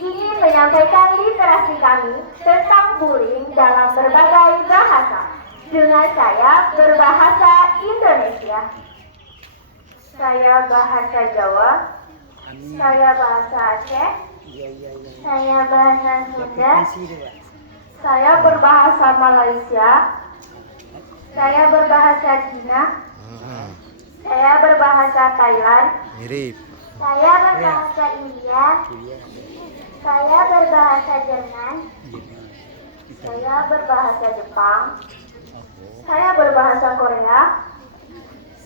ingin menyampaikan literasi kami tentang bullying dalam berbagai bahasa. Dengan saya berbahasa Indonesia, saya bahasa Jawa, saya bahasa Aceh, saya bahasa Sunda, saya berbahasa Malaysia, saya berbahasa Cina, saya berbahasa Thailand, saya berbahasa India, saya berbahasa Jerman, saya berbahasa Jepang, saya berbahasa Korea,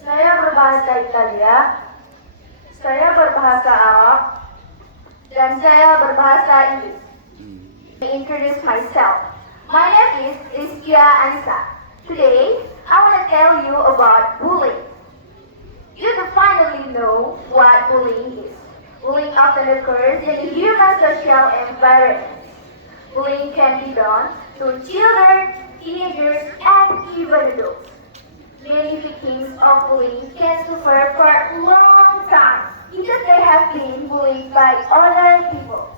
saya berbahasa Italia, saya berbahasa Arab, dan saya berbahasa Inggris. I introduce myself. My name is Rizkia Anissa. Today, I want to tell you about bullying. You finally know what bullying is. Bullying often occurs in human social environments. Bullying can be done to children, teenagers, and even adults. Many victims of bullying can suffer for a long time because they have been bullied by other people.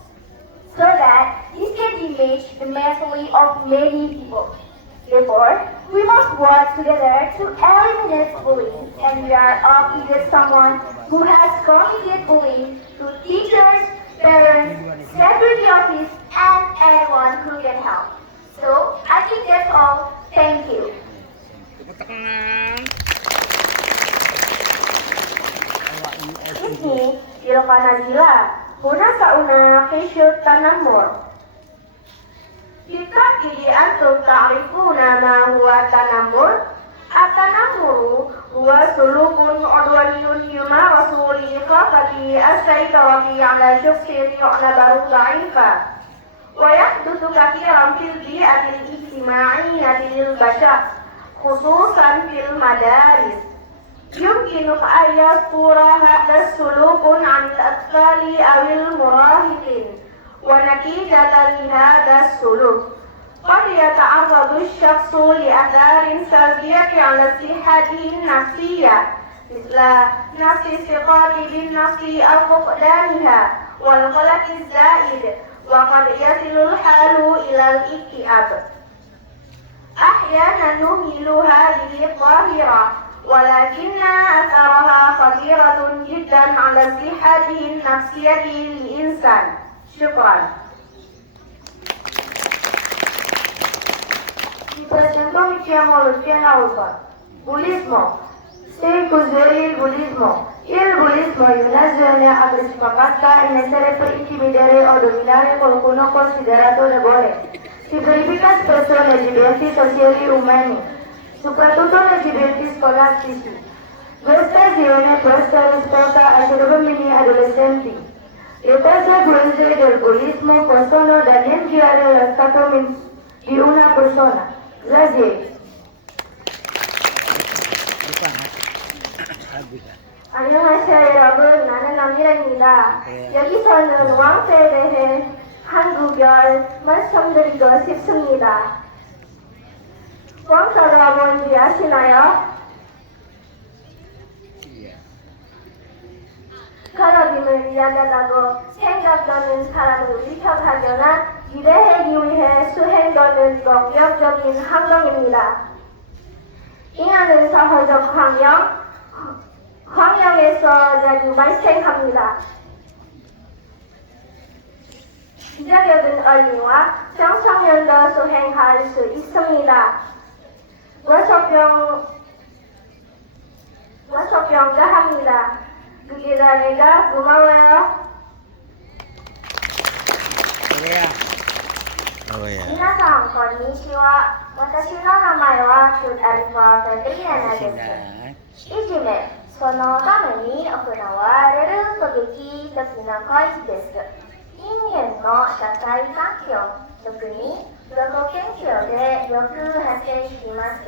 So that this can damage the mentally of many people. Therefore, we must work together to eliminate bullying, and we are up to get someone who has committed bullying to teachers, parents, security office, and anyone who can help. So, I think that's all. Thank you. Ismi Silka Nazila, hunaka una kaysyo tanamur. بالتأكيد أنتم تعرفون ما هو التنمر. التنمر هو سلوك عدواني يمارس لإيقاف السيطرة على شخص يعتبر ضعيفا، ويحدث كثيرا في البيئة الاجتماعية للبشر خصوصا في المدارس. يمكن أن يصدر هذا السلوك عن الأطفال أو المراهقين. ونتيجة لهذا السلوك قد يتعرض الشخص لآثار سلبية على صحته النفسية مثل نقص الثقة بالنفس أو فقدانها والقلق الزائد، وقد يصل الحال إلى الاكتئاب. أحيانا نهمل هذه الظاهرة، ولكن أثرها خطيرة جدا على صحته النفسية للإنسان. Syukran. Ci presentiamo lo Alfa. Bullismo. Se cos'è il bullismo? Il bullismo è un'azione aggressiva fatta in essere per intimidare o dominare qualcuno considerato debole. Si verifica spesso negli ambienti sociali umani, soprattutto negli ambienti scolastici. Questa azione può essere esposta a bambini e adolescenti. Le conseguenze del bullismo possono danneggiare lo stato di una persona. Grazie. 안녕하세요 여러분, 나는 남미라입니다. 여기서는 왕새에 대해 한국말 말씀드리고 싶습니다. 왕새가 뭔지 아시나요? 클럽임을 이야기하고 생각하는 사람을 위협하거나 기대하기 위해 수행하는 공격적인 행동입니다. 이하는 사회적 환경에서 자주 발생합니다. 기자력은 어린이와 청소년도 수행할 수 있습니다. 원소평가 합니다. 그기자리가 고마워요. 미나상 konnichiwa. Watashi no namae wa Arifa Fedriana desu. Ijime, そのために行われる狙撃的な行為です。人間の社会環境、特に自己研究でよく発生します。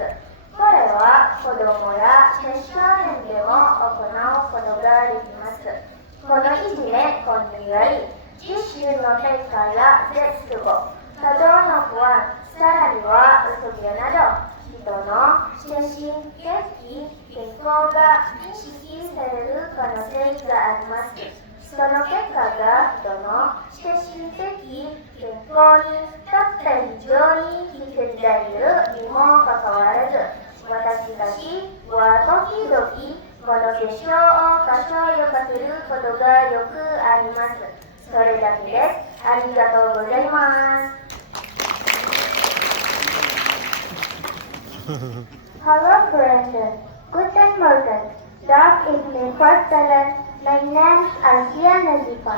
これは子供や青少年でも行うことができます。このいじめ、根により実習の低下や絶望、多動の不安、さらにはうつ病など人の精神的健康が意識される可能性があります。その結果が人の精神的健康にとって非常に危険であるにもかかわらず、私たちは時々この現象を過小評価することがよくあります。それだけです。ありがとうございます。Hallo vrienden, guten Morgen. Dat ik me voorstellen, mijn naam is Arsia Nazifa.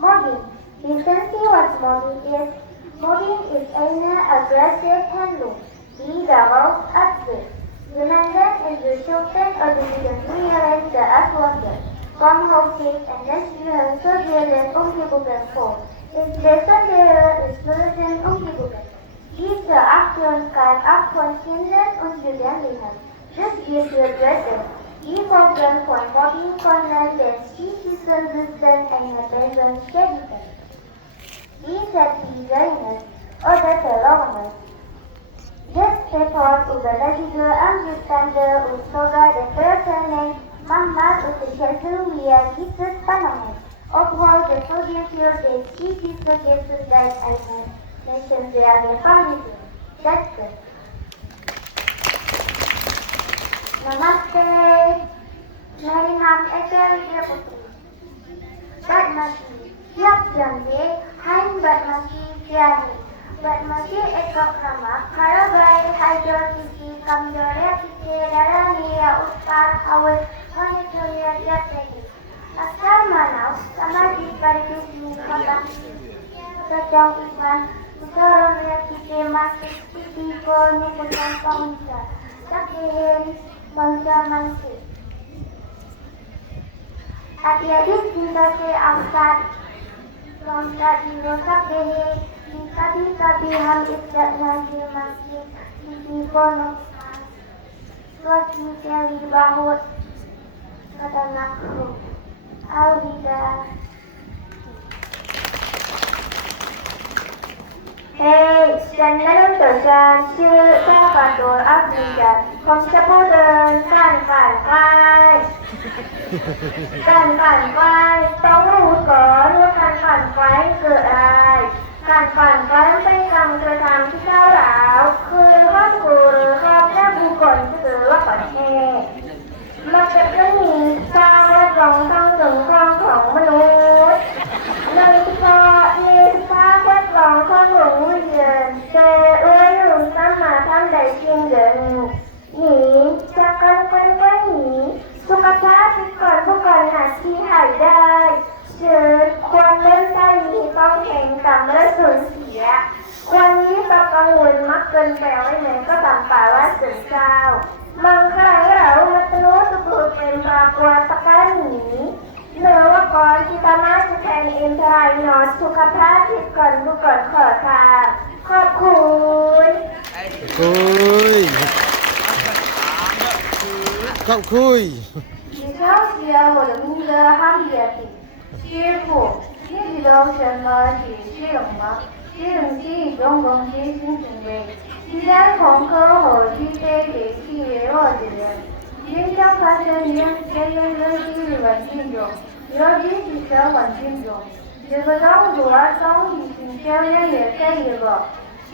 Mobbing. Definitie wat mobbing is. Mobbing is een agressieve handling die darauf abzielt, jemanden in bestimmten oder bestimmten Erfolge vom Hochweg en deswegen sozialen Umgebungen vor. Insbesondere in solchen Umgebungen. Diese Aktion kann auch von Kindern und Jugendlichen durchgeführt werden. Die Folgen von Mobbing können den psychischen Zustand einer Person schädigen. Diese Gegensätze oder Verlorenheit. Das Effort überlästige Angestände und sogar der Personen manchmal unterschätzen wir diese Spannungen, obwohl der Folge für den psychischen Zustand einer Menschen sehr gefährlich sind. Namaste, मेरे नाम ऐश्वर्या विद्या पुत्री। बदमाशी, siap janji, hai बदमाशी क्या है? बदमाशी एक आक्रमक, kalau baik hajar sisi kamjornya sisi dalam dia utara awal monitoria jategi. Asal mana sama di balik sini kota sedang iman, usaha lihat sisi masuk sisi poni bukan pengusaha, tapi bangsa manusia. Adik-adik cinta ke angkat, bangsa dirosak deh. Kami ham ikat lagi masih di kono. Suatu kali bahut kata nakku, Alvida. Hei, jangan terkesan cerita kantor Alvida. Không sẽ bố đơn can phản quay. Can phản quay, tống rút có luôn can phản quay cửa ai. การปั่นไฟเป็นการกระทำที่ก้าวร้าวคือครอบครัวหรือครอบครัวบุคคลหรือว่าประเทศมันจะต้องมีสร้างและรองทั้งถึงความของมนุษย์โดยเฉพาะในสร้างและรองของหลงวิญญาณแต่เอื้อหนุนสมาทำได้จริงเดินหนีจากการปั่นไฟหนีสุขภาพที่ก่อนผู้ก่อนหาที่หายได้เชิญควรเล่นใจมีต้องแข่งกับและสูญเสียวันนี้ต้องกังวลมักเกินไปไว้ไหนก็ตามป่าว่าเสือเจ้าบางครั้งเรามัตโนสุขุเป็นปากวาตะการหนีเนื้อว่าก่อนที่ตามาจะแทนเอ็นทรายนอนสุขภาพที่ก่อนผู้ก่อนขอทานขอบคุณขอบคุณ你了解我的名字汉语题师傅，你知道什么是虚荣吗？虚荣是一种攻击性行为，是在恐吓和拒绝给契约我的人。经常发生于这样的地理环境中，尤其是小环境中，这个动作中已经表现也可以了。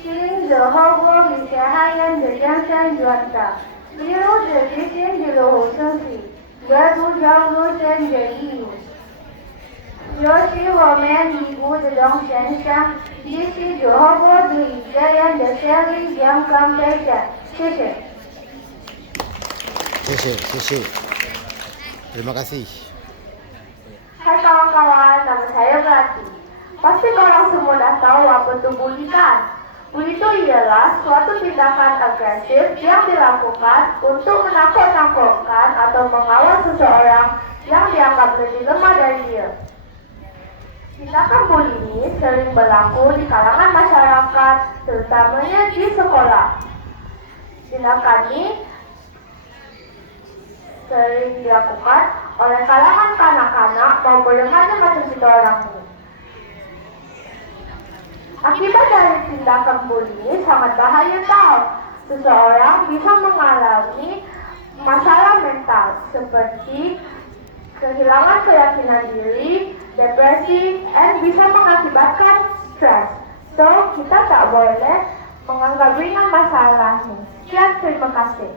其令者后果比其他人的降山转大，例如这之前的罗生死，这不叫罗生的义务。尤其我们尼姑这种现象，也是之后我对这样的社会健康改善。谢谢。Terima kasih. Hai kawan-kawan, nama saya Melati. Pasti orang semua dah tahu apa itu bully kan? Bully itu ialah suatu tindakan agresif yang dilakukan untuk menakut-nakutkan atau mengawal seseorang yang dianggap lebih lemah dari dia. Tindakan bully ini sering berlaku di kalangan masyarakat, terutamanya di sekolah. Tindakan ini sering dilakukan oleh kalangan kanak-kanak maupun remaja-remaja kita orang ini. Akibat dari tindakan bully ini sangat bahaya tahu. Seseorang bisa mengalami masalah mental seperti kehilangan keyakinan diri, depresi, dan bisa mengakibatkan stres. So, kita tak boleh menganggap ringan masalahnya. Sekian, terima kasih.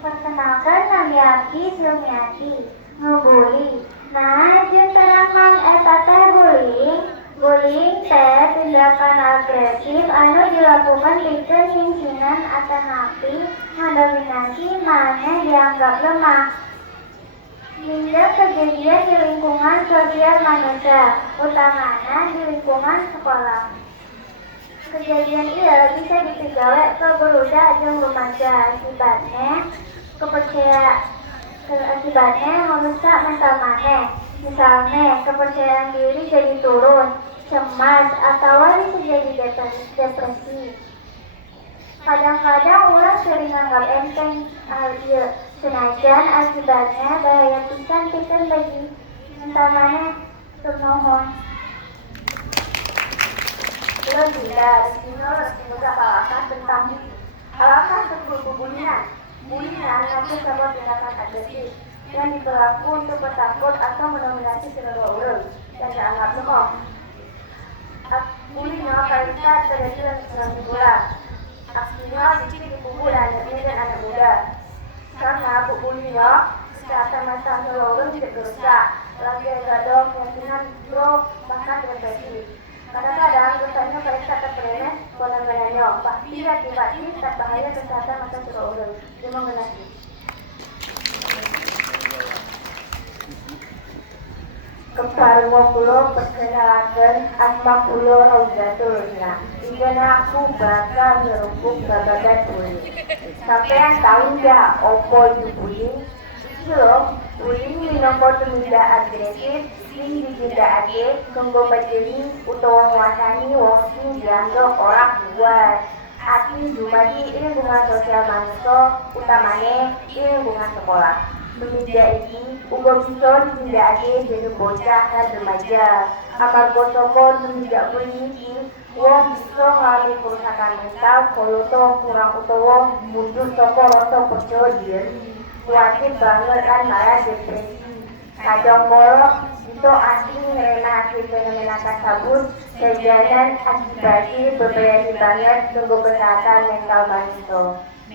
Perkenalkan nama Aki Sumiati, ngebully. Nah, jeung terangkan eta teh bullying. Bullying teh tindakan agresif anu dilakukan pikeun singsingan atanapi ngadominasi maneh dianggap lemah. Hingga kejadian di lingkungan sosial manusia, utamanya di lingkungan sekolah. Kejadian ieu bisa dipigawe ke burudak jeung rumaja, akibatnya merusak mental maneh. Misalnya, kepercayaan diri jadi turun, cemas, atau bisa jadi depresi. Kadang-kadang orang sering anggap enteng hal ieu, senajan akibatnya bahaya pisan pikeun bagi mental maneh. Nuhun. Belum tidak, semoga alasan tentang alasan untuk bulian. Bulian nanti sebuah tindakan agresif yang diberlaku untuk menakut atau mendominasi seluruh orang yang dianggap lemah. Bulinya kita terjadi dalam sebulan. Aksinya dicip di kubu dan anak muda. Karena bulinya kesehatan masa seluruh orang tidak berusaha. Lagi gaduh, keyakinan, bro, bahkan depresi. Kadang-kadang dosanya mereka terperemeh benar-benarnya, pasti akibatnya tak bahaya kesehatan masa seseorang. Terima kasih. Keparwa kulo perkenalkan asma kulo Raudatul Husna. Ingin aku bakal ngerungkuk babagan bullying. Sampean tahu nggak opo itu bullying? Itu loh, bullying minangka tumindak agresif sing ditindakake kanggo majeling utawa nguasani wong sing dianggap ora kuat. Ati dumadi lingkungan sosial manusia, utamane lingkungan sekolah. Tumindak iki uga bisa ditindakake dening bocah lan remaja. Amarga saka tumindak bullying iki, wong bisa ngalami kerusakan mental kayata kurang utawa mundur saka rasa percaya diri, kuatir banget lan malah depresi. Kadang kala itu asing ngerenahake fenomena tersebut, kejadian akibatnya berbeda banget tunggu kesehatan mental manusia.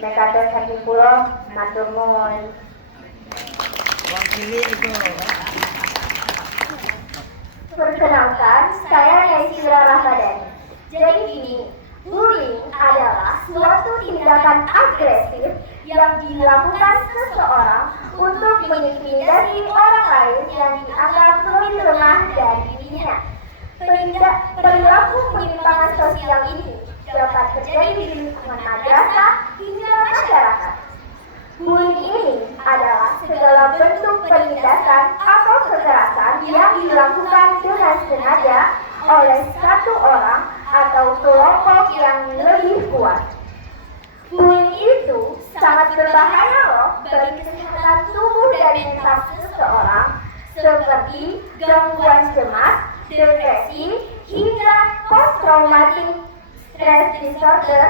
Mereka tersakit pulau, matur nuwun. Perkenalkan, saya Naisira Rahmadani. Jadi gini, bullying adalah suatu tindakan agresif yang dilakukan seseorang untuk mengintimidasi orang lain yang dianggap lebih lemah dari dirinya. Perilaku penyimpangan sosial ini dapat terjadi di lingkungan madrasah hingga masyarakat. Bullying ini adalah segala bentuk penindasan atau kekerasan yang dilakukan dengan sengaja oleh satu orang atau kelompok yang lebih kuat. Bullying itu sangat berbahaya loh bagi kesehatan tubuh dan mental seseorang, seperti gangguan cemas, depresi, hingga post-traumatic stress disorder